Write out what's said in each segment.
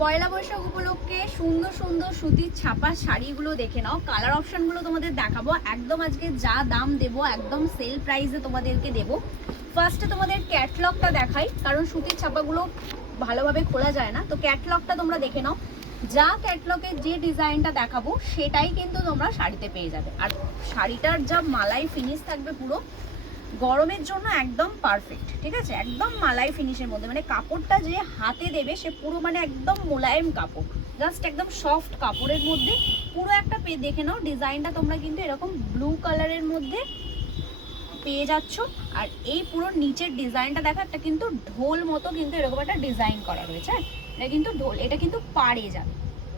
পয়লা বৈশাখ উপলক্ষে সুন্দর সুন্দর সুতির ছাপা শাড়িগুলো দেখে নাও। কালার অপশনগুলো তোমাদের দেখাবো, একদম আজকে যা দাম দেবো একদম সেল প্রাইসে তোমাদেরকে দেবো। ফার্স্টে তোমাদের ক্যাটলগটা দেখাই, কারণ সুতির ছাপাগুলো ভালোভাবে খোলা যায় না, তো ক্যাটলগটা তোমরা দেখে নাও। যা ক্যাটলগের যে ডিজাইনটা দেখাবো সেটাই কিন্তু তোমরা শাড়িতে পেয়ে যাবে। আর শাড়িটার যা মালাই ফিনিশ থাকবে পুরো গরমের জন্য একদম পারফেক্ট, ঠিক আছে? একদম মালাই ফিনিশের মধ্যে, মানে কাপড়টা যে হাতে দেবে সে পুরো মানে একদম মোলায়েম কাপড়, জাস্ট একদম সফট কাপড়ের মধ্যে পুরো একটা দেখে নাও। ডিজাইনটা তোমরা কিন্তু এরকম ব্লু কালারের মধ্যে পেয়ে যাচ্ছ। আর এই পুরো নিচের ডিজাইনটা দেখো, একটা কিন্তু ঢোল মতো কিন্তু এরকম একটা ডিজাইন করা রয়েছে। এটা কিন্তু ঢোল, এটা কিন্তু পাড়ে যাবে,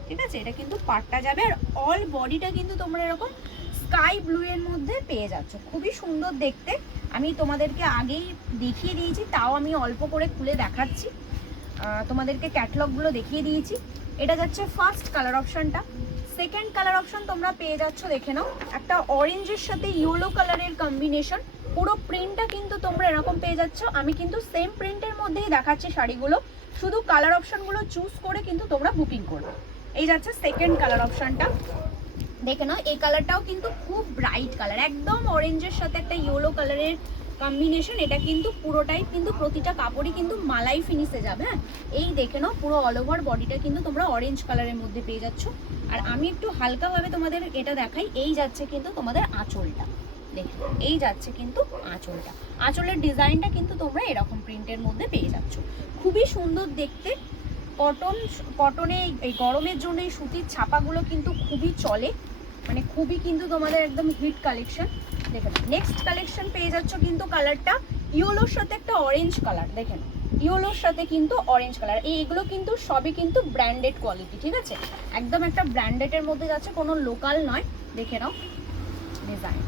ঠিক আছে? এটা কিন্তু পাড়টা যাবে। আর অল বডিটা কিন্তু তোমরা এরকম স্কাই ব্লু এর মধ্যে পেয়ে যাচ্ছ, খুবই সুন্দর দেখতে। আমি তোমাদেরকে আগেই দেখিয়ে দিয়েছি, তাও আমি অল্প করে খুলে দেখাচ্ছি। তোমাদেরকে ক্যাটলগগুলো দেখিয়ে দিয়েছি। এটা যাচ্ছে ফার্স্ট কালার অপশনটা। সেকেন্ড কালার অপশন তোমরা পেয়ে যাচ্ছ, দেখে নাও, একটা অরেঞ্জের সাথে ইয়েলো কালারের কম্বিনেশন। পুরো প্রিন্টটা কিন্তু তোমরা এরকম পেয়ে যাচ্ছ। আমি কিন্তু সেম প্রিন্টের মধ্যেই দেখাচ্ছি শাড়িগুলো, শুধু কালার অপশনগুলো চুজ করে কিন্তু তোমরা বুকিং করবে। এই যাচ্ছে সেকেন্ড কালার অপশনটা, দেখে নাও। এই কালারটাও কিন্তু খুব ব্রাইট কালার, একদম অরেঞ্জের সাথে একটা ইয়েলো কালারের কম্বিনেশন। এটা কিন্তু পুরোটাই কিন্তু প্রতিটা কাপড়ই কিন্তু মালাই ফিনিশে যাবে। হ্যাঁ, এই দেখে নাও, পুরো অল ওভার বডিটা কিন্তু তোমরা অরেঞ্জ কালারের মধ্যে পেয়ে যাচ্ছ। আর আমি একটু হালকাভাবে তোমাদের এটা দেখাই। এই যাচ্ছে কিন্তু তোমাদের আঁচলটা, দেখে এই যাচ্ছে কিন্তু আঁচলটা। আঁচলের ডিজাইনটা কিন্তু তোমরা এরকম প্রিন্টের মধ্যে পেয়ে যাচ্ছ, খুবই সুন্দর দেখতে। কটনে এই গরমের জন্য এই সুতির ছাপাগুলো কিন্তু খুবই চলে, মানে খুবই কিন্তু তোমাদের একদম হিট কালেকশন। দেখে নাও, নেক্সট কালেকশন পেয়ে যাচ্ছ কিন্তু কালারটা ইয়েলোর সাথে একটা অরেঞ্জ কালার। দেখে নাও, ইয়েলোর সাথে কিন্তু অরেঞ্জ কালার। এইগুলো কিন্তু সবই কিন্তু ব্র্যান্ডেড কোয়ালিটি, ঠিক আছে? একদম একটা ব্র্যান্ডেডের মধ্যে যাচ্ছে, কোনো লোকাল নয়। দেখে নাও ডিজাইন,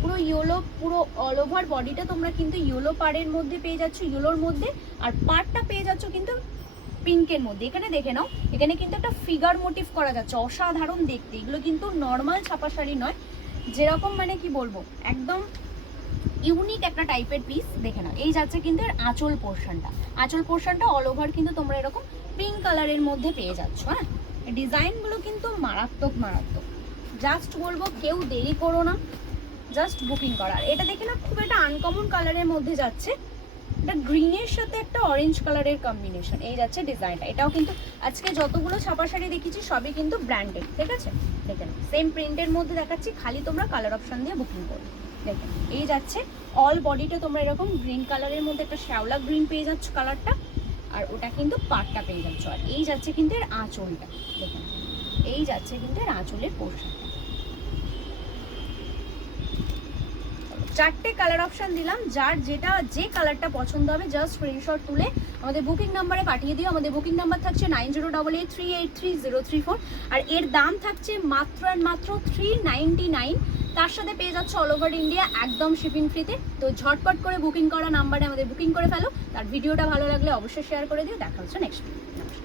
পুরো ইয়েলো, পুরো অল ওভার বডিটা তোমরা কিন্তু ইয়েলো পাড়ের মধ্যে পেয়ে যাচ্ছ, ইয়েলোর মধ্যে। আর পাড়টা পেয়ে যাচ্ছ কিন্তু পিঙ্কের মধ্যে। এখানে দেখে নাও, এখানে কিন্তু একটা ফিগার মোটিভ করা যাচ্ছে, অসাধারণ দেখতে। এগুলো কিন্তু নর্মাল ছাপা শাড়ি নয়, যেরকম মানে কি বলবো, একদম ইউনিক একটা টাইপের পিস। দেখে নাও, এই যাচ্ছে কিন্তু এর আঁচল পোর্শনটা। আঁচল পোর্শনটা অল ওভার কিন্তু তোমরা এরকম পিঙ্ক কালারের মধ্যে পেয়ে যাচ্ছ। হ্যাঁ, ডিজাইনগুলো কিন্তু মারাত্মক মারাত্মক। জাস্ট বলবো কেউ দেরি করো না, জাস্ট বুকিং করার। এটা দেখে না, খুব একটা আনকমন কালারের মধ্যে যাচ্ছে, এটা গ্রিনের সাথে একটা অরেঞ্জ কালারের কম্বিনেশন। এই যাচ্ছে ডিজাইনটা। এটাও কিন্তু আজকে যতগুলো ছাপা শাড়ি দেখেছি সবই কিন্তু ব্র্যান্ডেড, ঠিক আছে? দেখেন সেম প্রিন্টের মধ্যে দেখাচ্ছি, খালি তোমরা কালার অপশন দিয়ে বুকিং করো। দেখেন এই যাচ্ছে অল বডিটা তোমরা এরকম গ্রিন কালারের মধ্যে একটা শ্যাওলা গ্রিন পেয়ে যাচ্ছ কালারটা, আর ওটা কিন্তু পাটটা পেয়ে যাচ্ছ। আর এই যাচ্ছে কিন্তু এর আঁচলটা, দেখেন এই যাচ্ছে কিন্তু এর আঁচলের পোর্শনটা। চারটে কালার অপশন দিলাম, যার যেটা যে কালারটা পছন্দ হবে জাস্ট স্ক্রিনশট তুলে আমাদের বুকিং নাম্বারে পাঠিয়ে দিও। আমাদের বুকিং নাম্বার থাকছে 9088383034। আর এর দাম থাকছে মাত্র অ্যান্ড মাত্র 399। তার সাথে পেয়ে যাচ্ছে অল ওভার ইন্ডিয়া একদম শিপিং ফ্রিতে। তো ঝটপট করে বুকিং করা নাম্বারে আমাদের বুকিং করে ফেলো। তার ভিডিওটা ভালো লাগলে অবশ্যই শেয়ার করে দিও। দেখা হচ্ছে নেক্সট ভিডিও।